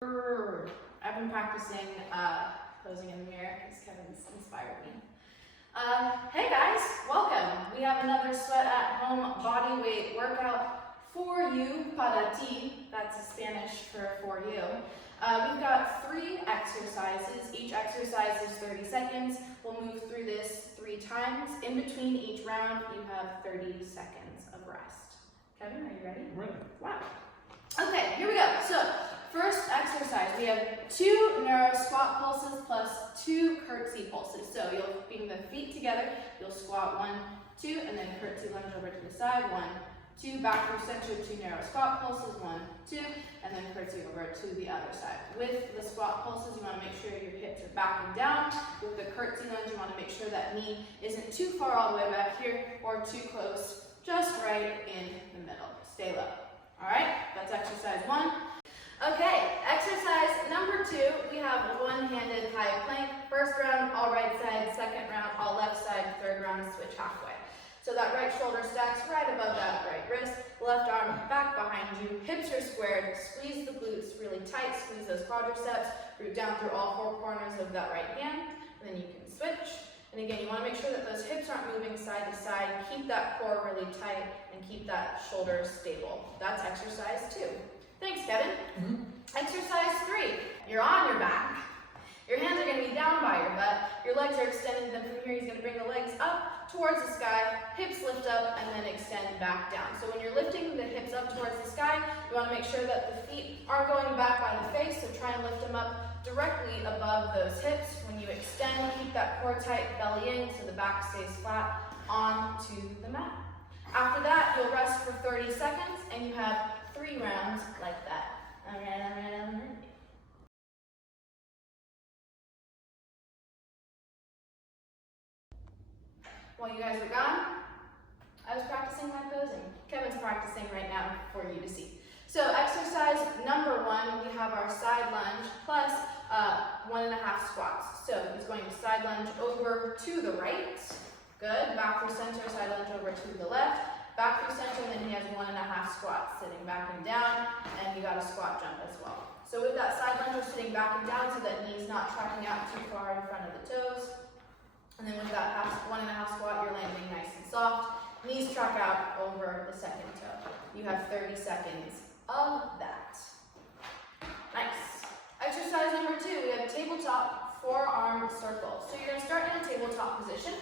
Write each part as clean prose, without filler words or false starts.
I've been practicing posing in the mirror because Kevin's inspired me. Hey guys, welcome. We have another sweat at home body weight workout for you, para ti. That's Spanish for you. We've got 3 exercises. Each exercise is 30 seconds. We'll move through this 3 times. In between each round, you have 30 seconds of rest. Kevin, are you ready? I'm ready. Wow. Okay, here we go. So, first exercise, we have 2 narrow squat pulses plus 2 curtsey pulses. So you'll bring the feet together, you'll squat 1, 2, and then curtsey lunge over to the side, 1, 2, back through center, 2 narrow squat pulses, 1, 2, and then curtsey over to the other side. With the squat pulses, you want to make sure your hips are back and down. With the curtsey lunge, you want to make sure that knee isn't too far all the way back here or too close, just right in the middle. Stay low. All right, that's exercise 1. Okay, exercise number 2, we have one-handed high plank. First round, all right side. Second round, all left side. Third round, switch halfway. So that right shoulder stacks right above that right wrist. Left arm back behind you. Hips are squared. Squeeze the glutes really tight. Squeeze those quadriceps. Root down through all 4 corners of that right hand. And then you can switch. And again, you want to make sure that those hips aren't moving side to side. Keep that core really tight and keep that shoulder stable. That's exercise 2. Thanks, Kevin. Exercise 3. You're on your back. Your hands are going to be down by your butt. Your legs are extended. Then from here, he's going to bring the legs up towards the sky. Hips lift up and then extend back down. So when you're lifting the hips up towards the sky, you want to make sure that the feet aren't going back by the face. So try and lift them up directly above those hips. When you extend, keep that core tight, belly in, so the back stays flat onto the mat. After that, you'll rest for 30 seconds, and you have 3 rounds like that. All right. While you guys were gone, I was practicing my posing. Kevin's practicing right now for you to see. So exercise number 1, we have our side lunge plus 1.5 squats. So he's going to side lunge over to the right. Good. Back through center, side lunge over to the left. Back through center, and then he has 1.5 squats, sitting back and down, and you got a squat jump as well. So with that side lunge, we're sitting back and down so that knee's not tracking out too far in front of the toes. And then with that 1.5 squat, you're landing nice and soft. Knees track out over the second toe. You have 30 seconds of that. Nice. Exercise number 2, we have tabletop forearm circle. So you're going to start in a tabletop position.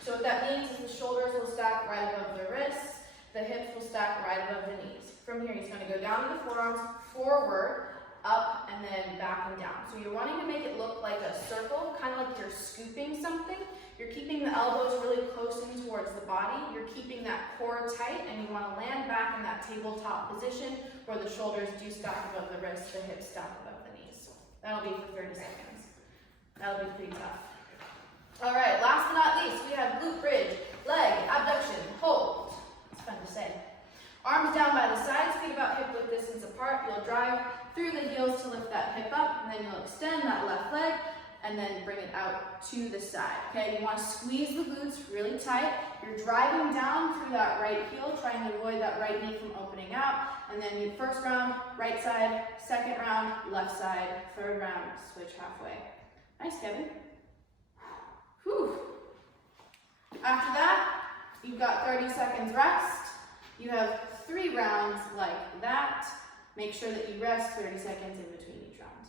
So what that means is the shoulders will stack right above the wrists. The hips will stack right above the knees. From here, he's going to go down to the forearms, forward, up, and then back and down. So you're wanting to make it look like a circle, kind of like you're scooping something. You're keeping the elbows really close in towards the body. You're keeping that core tight, and you want to land back in that tabletop position where the shoulders do stack above the wrists, the hips stack above the knees. That'll be for 30 seconds. That'll be pretty tough. All right, last but not least, we have glute bridge, leg, abduction, hold. It's fun to say. Arms down by the sides, feet about hip width distance apart. You'll drive through the heels to lift that hip up, and then you'll extend that left leg, and then bring it out to the side. Okay, you want to squeeze the glutes really tight. You're driving down through that right heel, trying to avoid that right knee from opening out. And then your first round, right side, second round, left side, third round, switch halfway. Nice, Kevin. Whew. After that, you've got 30 seconds rest. You have 3 rounds like that. Make sure that you rest 30 seconds in between each round.